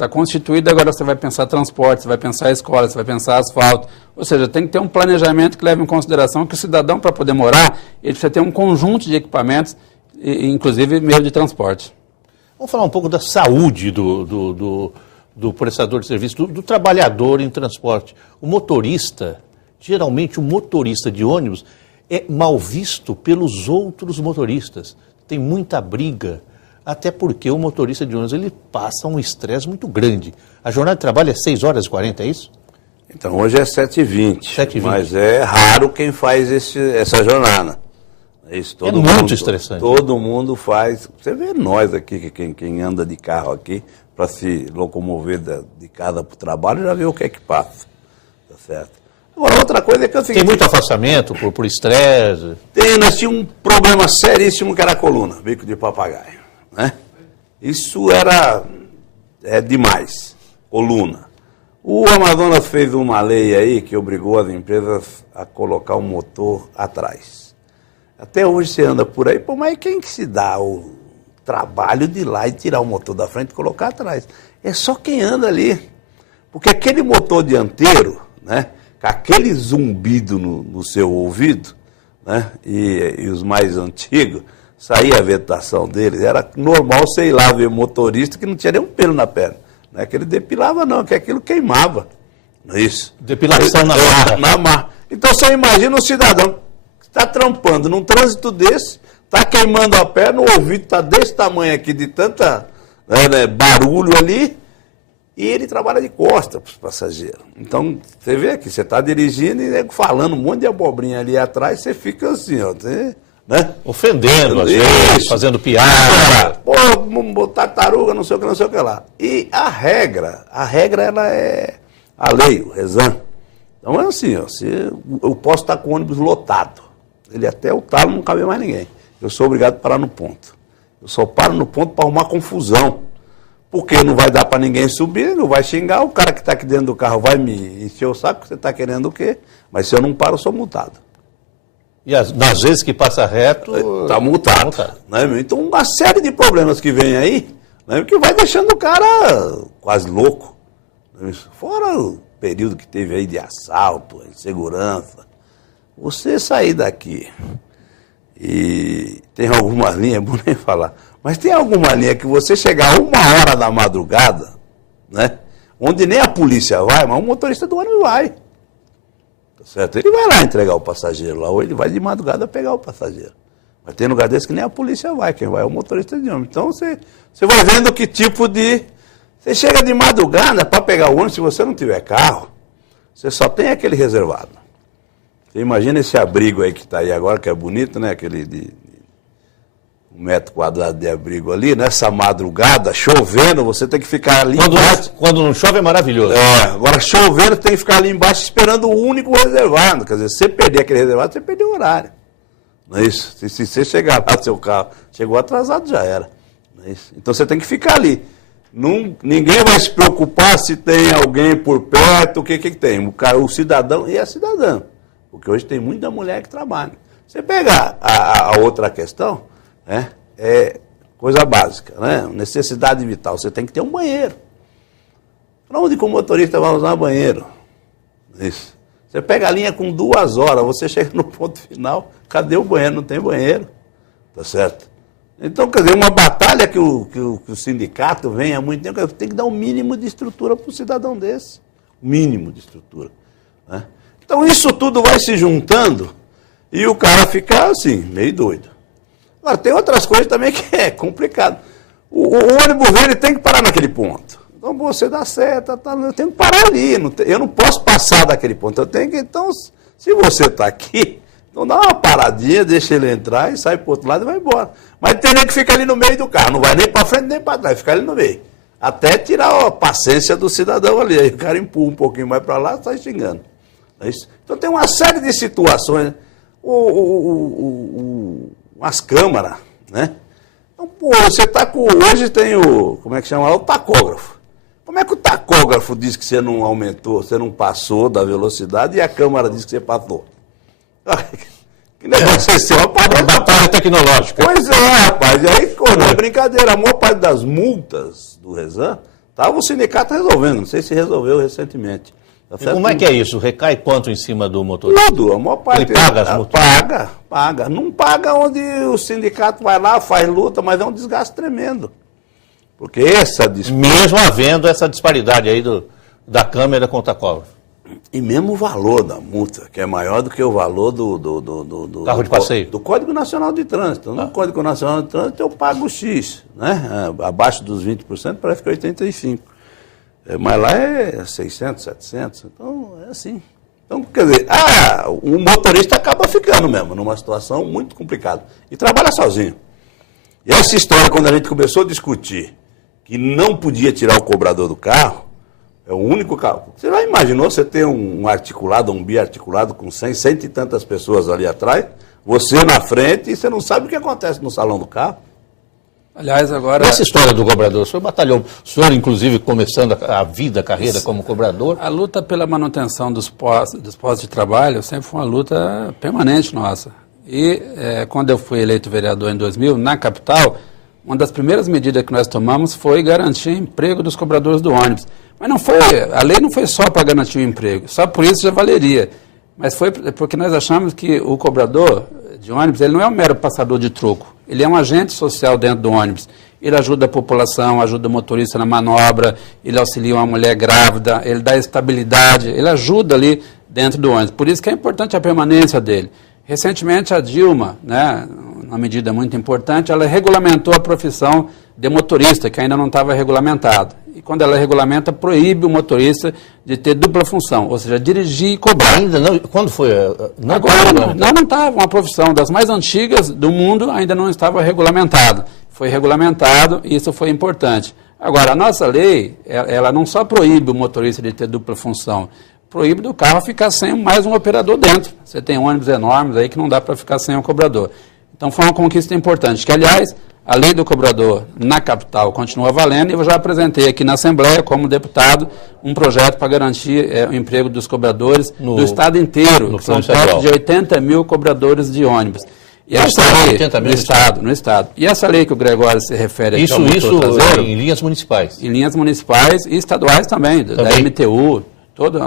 está constituído, agora você vai pensar transporte, você vai pensar escola, você vai pensar asfalto. Ou seja, tem que ter um planejamento que leve em consideração que o cidadão, para poder morar, ele precisa ter um conjunto de equipamentos, inclusive meio de transporte. Vamos falar um pouco da saúde do prestador de serviço, do trabalhador em transporte. O motorista, geralmente o motorista de ônibus, é mal visto pelos outros motoristas. Tem muita briga. Até porque o motorista de ônibus ele passa um estresse muito grande. A jornada de trabalho é 6h40, é isso? Então, hoje é 7h20, mas é raro quem faz essa jornada. Isso, todo muito estressante. Todo mundo faz. Você vê nós aqui, quem anda de carro aqui, para se locomover de casa para o trabalho, já vê o que é que passa. Tá certo? Agora, outra coisa é que eu Tem muito afastamento por estresse? Nós tínhamos um problema seríssimo que era a coluna, bico de papagaio. Né? Isso é demais, coluna. O Amazonas fez uma lei aí que obrigou as empresas a colocar o motor atrás. Até hoje você anda por aí, pô, mas quem que se dá o trabalho de ir lá e tirar o motor da frente e colocar atrás? É só quem anda ali. Porque aquele motor dianteiro, né, com aquele zumbido no seu ouvido, né, e os mais antigos, saía a vetação deles, era normal, sei lá, ver motorista que não tinha nem um pelo na perna. Não é que ele depilava, não, que aquilo queimava. Não é isso? Depilação na marra. Na marra. Então você imagina um cidadão que está trampando num trânsito desse, está queimando a perna, o ouvido está desse tamanho aqui, de tanta barulho ali, e ele trabalha de costas para os passageiros. Então, você vê aqui, você está dirigindo e falando um monte de abobrinha ali atrás, você fica assim, ó, né? Ofendendo, às vezes, fazendo piada. Pô, tartaruga, não sei o que lá. E a regra ela é a lei, o Rezan. Então é assim, ó, eu posso estar com o ônibus lotado. Ele até o talo não cabe mais ninguém. Eu sou obrigado a parar no ponto. Eu só paro no ponto para arrumar confusão. Porque não vai dar para ninguém subir, não vai xingar, o cara que está aqui dentro do carro vai me encher o saco, você está querendo o quê? Mas se eu não paro, eu sou multado. E nas vezes que passa reto... Está multado. Né? Então, uma série de problemas que vem aí, né, que vai deixando o cara quase louco. Fora o período que teve aí de assalto, insegurança. Você sair daqui e tem alguma linha, é bom nem falar, mas tem alguma linha que você chegar 1h da madrugada, né, onde nem a polícia vai, mas o motorista do ônibus vai. Certo? Ele vai lá entregar o passageiro lá, ou ele vai de madrugada pegar o passageiro. Mas tem lugar desse que nem a polícia vai, quem vai é o motorista de ônibus. Então você vai vendo que tipo de... Você chega de madrugada para pegar o ônibus, se você não tiver carro, você só tem aquele reservado. Você imagina esse abrigo aí que está aí agora, que é bonito, né? Aquele de 1 metro quadrado de abrigo ali, nessa madrugada, chovendo, você tem que ficar ali embaixo. Quando não chove é maravilhoso. Agora chovendo, tem que ficar ali embaixo esperando o único reservado. Quer dizer, se você perder aquele reservado, você perdeu o horário. Não é isso? Se você chegar lá, seu carro chegou atrasado, já era. Não é isso? Então você tem que ficar ali. Ninguém vai se preocupar se tem alguém por perto, o que tem. O cidadão e a cidadã. Porque hoje tem muita mulher que trabalha. Você pegar a outra questão... É coisa básica, né? Necessidade vital. Você tem que ter um banheiro. Para onde que o motorista vai usar banheiro? Isso. Você pega a linha com 2 horas, você chega no ponto final, cadê o banheiro? Não tem banheiro. Tá certo? Então, quer dizer, uma batalha que o sindicato vem há muito tempo, tem que dar um mínimo de estrutura para um cidadão desse. Um mínimo de estrutura. Né? Então, isso tudo vai se juntando e o cara fica assim, meio doido. Agora, tem outras coisas também que é complicado. O ônibus vem, ele tem que parar naquele ponto. Então, você dá seta, eu tenho que parar ali. Eu não posso passar daquele ponto. Então, se você está aqui, então dá uma paradinha, deixa ele entrar e sai para o outro lado e vai embora. Mas tem nem que ficar ali no meio do carro. Não vai nem para frente nem para trás, fica ali no meio. Até tirar a paciência do cidadão ali. Aí o cara empurra um pouquinho mais para lá e sai xingando. É isso? Então, tem uma série de situações. As câmaras, né? Então, pô, você está com... Hoje tem como é que chama? O tacógrafo. Como é que o tacógrafo diz que você não aumentou, você não passou da velocidade e a câmara diz que você passou? Que negócio é esse? Uma batalha tecnológica. Pois é, rapaz. E aí, não é brincadeira. A maior parte das multas do Rezan Estava o sindicato resolvendo, não sei se resolveu recentemente. Tá E como é que é isso? Recai quanto em cima do motorista? Tudo, a maior parte. Ele paga as multas? Paga. Não paga onde o sindicato vai lá, faz luta, mas é um desgaste tremendo. Porque essa disputa... Mesmo havendo essa disparidade aí da Câmara contra a cobra. E mesmo o valor da multa, que é maior do que o valor do carro de passeio. Do Código Nacional de Trânsito. No Código Nacional de Trânsito eu pago X, né? Abaixo dos 20% parece que é 85%. Mas lá é 600, 700, então é assim. Então, quer dizer, o motorista acaba ficando mesmo numa situação muito complicada. E trabalha sozinho. E essa história, quando a gente começou a discutir que não podia tirar o cobrador do carro, é o único carro. Você já imaginou você ter um articulado, um biarticulado com 100 e tantas pessoas ali atrás, você na frente e você não sabe o que acontece no salão do carro? Aliás, agora... Essa história do cobrador, o senhor batalhou, o senhor inclusive começando a vida, a carreira como cobrador. A luta pela manutenção dos postos de trabalho sempre foi uma luta permanente nossa. E quando eu fui eleito vereador em 2000, na capital, uma das primeiras medidas que nós tomamos foi garantir emprego dos cobradores do ônibus. Mas não foi, a lei não foi só para garantir o emprego, só por isso já valeria. Mas foi porque nós achamos que o cobrador de ônibus, ele não é um mero passador de troco, ele é um agente social dentro do ônibus. Ele ajuda a população, ajuda o motorista na manobra, ele auxilia uma mulher grávida, ele dá estabilidade, ele ajuda ali dentro do ônibus. Por isso que é importante a permanência dele. Recentemente a Dilma, né, uma medida muito importante, ela regulamentou a profissão de motorista, que ainda não estava regulamentado. E quando ela regulamenta, proíbe o motorista de ter dupla função, ou seja, dirigir e cobrar. Ainda não? Quando foi? Agora não estava. Uma profissão das mais antigas do mundo ainda não estava regulamentado. Foi regulamentado e isso foi importante. Agora, a nossa lei, ela não só proíbe o motorista de ter dupla função, proíbe do carro ficar sem mais um operador dentro. Você tem ônibus enormes aí que não dá para ficar sem um cobrador. Então foi uma conquista importante, que aliás, a lei do cobrador na capital continua valendo e eu já apresentei aqui na Assembleia, como deputado, um projeto para garantir o emprego dos cobradores do estado inteiro, que são perto de 80 mil cobradores de ônibus. E essa lei, no estado. E essa lei que o Gregório se refere aqui ao motor traseiro, em linhas municipais. Em linhas municipais e estaduais também. Da MTU,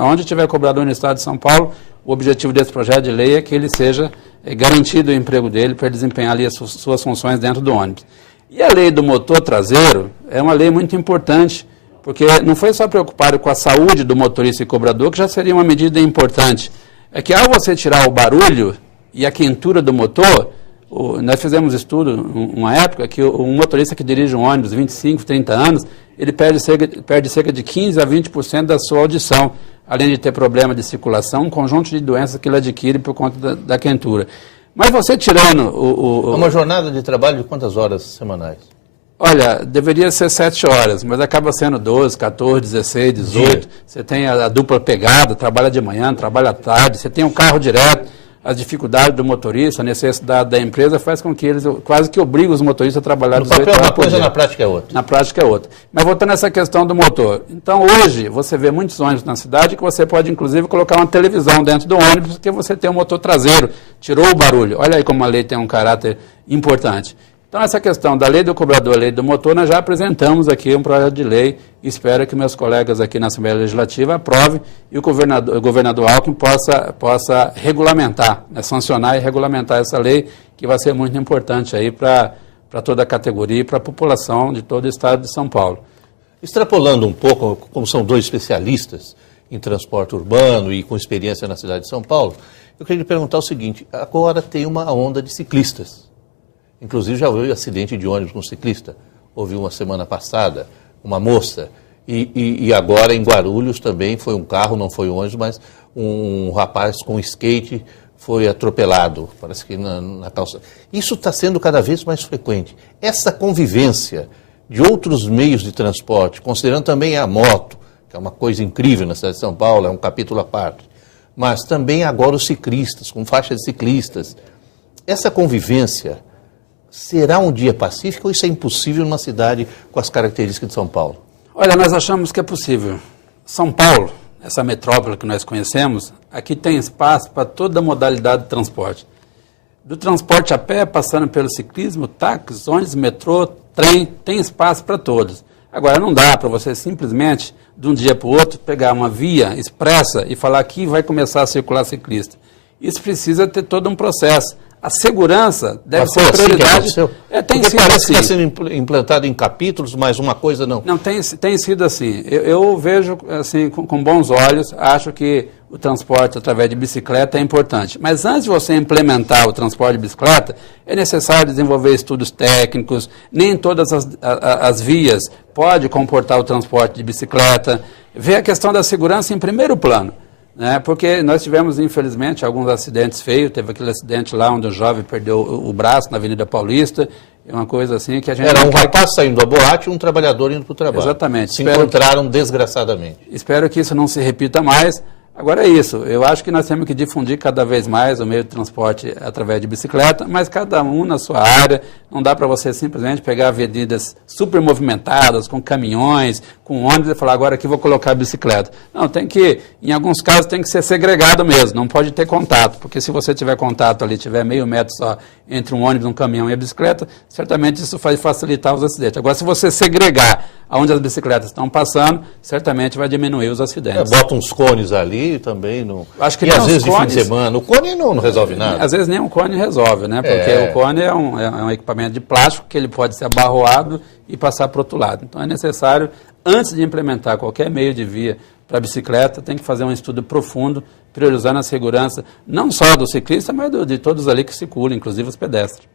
onde tiver cobrador no estado de São Paulo, o objetivo desse projeto de lei é que ele seja garantido o emprego dele para desempenhar ali as suas funções dentro do ônibus. E a lei do motor traseiro é uma lei muito importante, porque não foi só preocupado com a saúde do motorista e cobrador, que já seria uma medida importante. É que ao você tirar o barulho e a quentura do motor, nós fizemos estudo, uma época, que o motorista que dirige um ônibus 25, 30 anos, ele perde cerca de 15% a 20% da sua audição, além de ter problema de circulação, um conjunto de doenças que ele adquire por conta da quentura. Mas você tirando É uma jornada de trabalho de quantas horas semanais? Olha, deveria ser 7 horas, mas acaba sendo 12, 14, 16, 18. Dia. Você tem a dupla pegada, trabalha de manhã, trabalha à tarde, você tem um carro direto. As dificuldades do motorista, a necessidade da empresa faz com que eles quase que obrigam os motoristas a trabalhar 18 horas por dia. No papel é uma coisa, na prática é outra. Na prática é outra. Mas voltando a essa questão do motor. Então hoje você vê muitos ônibus na cidade que você pode inclusive colocar uma televisão dentro do ônibus porque você tem um motor traseiro, tirou o barulho. Olha aí como a lei tem um caráter importante. Então essa questão da lei do cobrador, lei do motor, nós já apresentamos aqui um projeto de lei e espero que meus colegas aqui na Assembleia Legislativa aprovem e o governador Alckmin possa regulamentar, né, sancionar e regulamentar essa lei, que vai ser muito importante aí para toda a categoria e para a população de todo o estado de São Paulo. Extrapolando um pouco, como são dois especialistas em transporte urbano e com experiência na cidade de São Paulo, eu queria lhe perguntar o seguinte: agora tem uma onda de ciclistas. Inclusive já houve acidente de ônibus com ciclista. Houve uma semana passada, uma moça. E agora em Guarulhos também foi um carro, não foi um ônibus, mas um rapaz com skate foi atropelado, parece que na calçada. Isso está sendo cada vez mais frequente. Essa convivência de outros meios de transporte, considerando também a moto, que é uma coisa incrível na cidade de São Paulo, é um capítulo à parte, mas também agora os ciclistas, com faixa de ciclistas. Essa convivência será um dia pacífico ou isso é impossível numa cidade com as características de São Paulo? Olha, nós achamos que é possível. São Paulo, essa metrópole que nós conhecemos, aqui tem espaço para toda a modalidade de transporte. Do transporte a pé, passando pelo ciclismo, táxis, ônibus, metrô, trem, tem espaço para todos. Agora, não dá para você simplesmente, de um dia para o outro, pegar uma via expressa e falar que vai começar a circular ciclista. Isso precisa ter todo um processo. A segurança deve ser prioridade. Tem sido parece assim. Que está sendo implantado em capítulos, mas uma coisa não. Não, tem sido assim. Eu vejo assim com bons olhos, acho que o transporte através de bicicleta é importante. Mas antes de você implementar o transporte de bicicleta, é necessário desenvolver estudos técnicos. Nem todas as vias podem comportar o transporte de bicicleta. Ver a questão da segurança em primeiro plano. Né? Porque nós tivemos, infelizmente, alguns acidentes feios. Teve aquele acidente lá onde o jovem perdeu o braço na Avenida Paulista. É uma coisa assim que a gente... Era um rapaz saindo da boate e um trabalhador indo para o trabalho. Exatamente. Se encontraram desgraçadamente. Espero que isso não se repita mais. Agora é isso, eu acho que nós temos que difundir cada vez mais o meio de transporte através de bicicleta, mas cada um na sua área. Não dá para você simplesmente pegar avenidas super movimentadas, com caminhões, com ônibus e falar, agora aqui vou colocar a bicicleta. Não, tem que, em alguns casos, tem que ser segregado mesmo, não pode ter contato, porque se você tiver contato ali, tiver meio metro só entre um ônibus, um caminhão e a bicicleta, certamente isso vai facilitar os acidentes. Agora, se você segregar onde as bicicletas estão passando, certamente vai diminuir os acidentes. Bota uns cones ali também. Acho que e às vezes cones, de fim de semana, o cone não resolve nada. Às vezes nem um cone resolve, né? Porque o cone é um equipamento de plástico que ele pode ser abarroado e passar para o outro lado. Então é necessário, antes de implementar qualquer meio de via para a bicicleta, tem que fazer um estudo profundo, priorizando a segurança, não só do ciclista, mas de todos ali que circulam, inclusive os pedestres.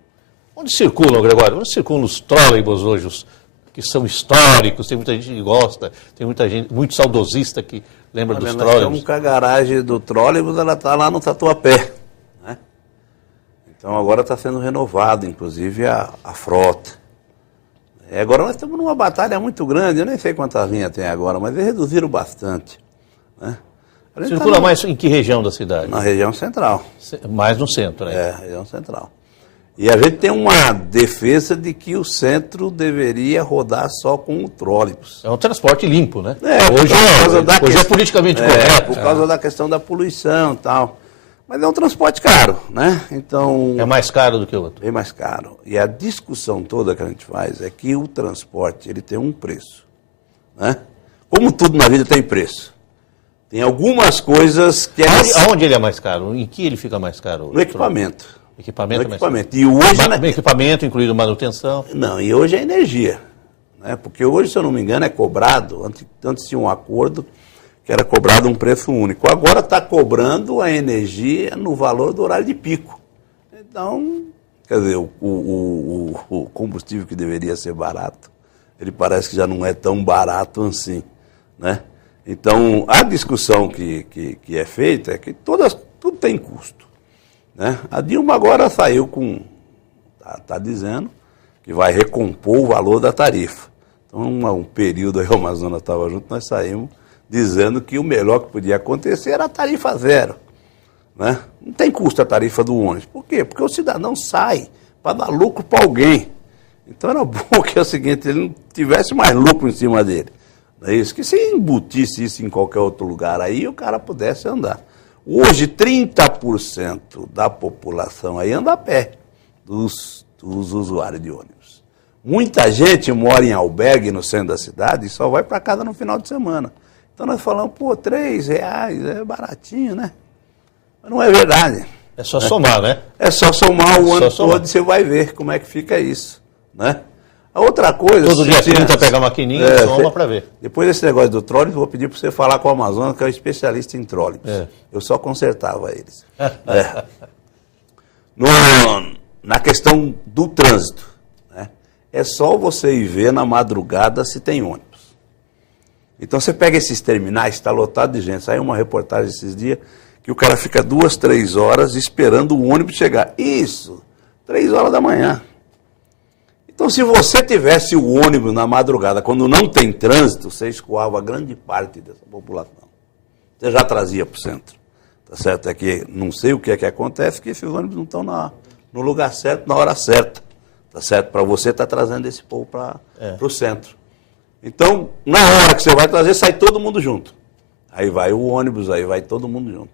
Onde circulam, Gregório? Onde circulam os trolleybus hoje, que são históricos, tem muita gente que gosta, tem muita gente, muito saudosista que lembra dos trolleybus. Nós estamos com a garagem do trolleybus, ela está lá no Tatuapé. Né? Então agora está sendo renovado, inclusive, a frota. Agora nós estamos numa batalha muito grande, eu nem sei quantas linhas tem agora, mas eles reduziram bastante. Né? Circula mais em que região da cidade? Na região central. Mais no centro, né? Região central. E a gente tem uma defesa de que o centro deveria rodar só com o trólebus. É um transporte limpo, né? Hoje é politicamente correto. Por causa da questão da poluição e tal. Mas é um transporte caro, né? Então... É mais caro do que o outro. É mais caro. E a discussão toda que a gente faz é que o transporte, ele tem um preço. Né? Como tudo na vida tem preço. Tem algumas coisas que... Aonde ele é mais caro? Em que ele fica mais caro? No equipamento. Equipamento. E hoje... Equipamento, incluído manutenção. Não, e hoje é energia. Né? Porque hoje, se eu não me engano, é cobrado, antes tinha um acordo que era cobrado um preço único. Agora está cobrando a energia no valor do horário de pico. Então, quer dizer, o combustível que deveria ser barato, ele parece que já não é tão barato assim. Né? Então, a discussão que é feita é que tudo tem custo. Né? A Dilma agora saiu está dizendo que vai recompor o valor da tarifa. Então, um período aí o Amazonas estava junto, nós saímos dizendo que o melhor que podia acontecer era a tarifa zero. Né? Não tem custo a tarifa do ônibus. Por quê? Porque o cidadão sai para dar lucro para alguém. Então era bom que é o seguinte, ele não tivesse mais lucro em cima dele. Não é isso? Que se embutisse isso em qualquer outro lugar aí, o cara pudesse andar. Hoje, 30% da população aí anda a pé, dos usuários de ônibus. Muita gente mora em albergue no centro da cidade e só vai para casa no final de semana. Então nós falamos, pô, R$3 é baratinho, né? Mas não é verdade. É só somar, né? É só somar o ano todo e você vai ver como é que fica isso, né? A outra coisa... Todo dia 30 pega a maquininha e soma para ver. Depois desse negócio do trólebus, vou pedir para você falar com o Amazonas, que é o especialista em trólebus. Eu só consertava eles. Na questão do trânsito, né? É só você ir ver na madrugada se tem ônibus. Então você pega esses terminais, está lotado de gente. Saiu uma reportagem esses dias que o cara fica 2, 3 horas esperando o ônibus chegar. Isso, 3 horas da manhã. Então se você tivesse o ônibus na madrugada, quando não tem trânsito, você escoava grande parte dessa população. Você já trazia para o centro. Tá certo? É que não sei o que é que acontece, que esses ônibus não estão no lugar certo, na hora certa. Tá certo? Para você estar trazendo esse povo para o centro. Então, na hora que você vai trazer, sai todo mundo junto. Aí vai o ônibus, aí vai todo mundo junto.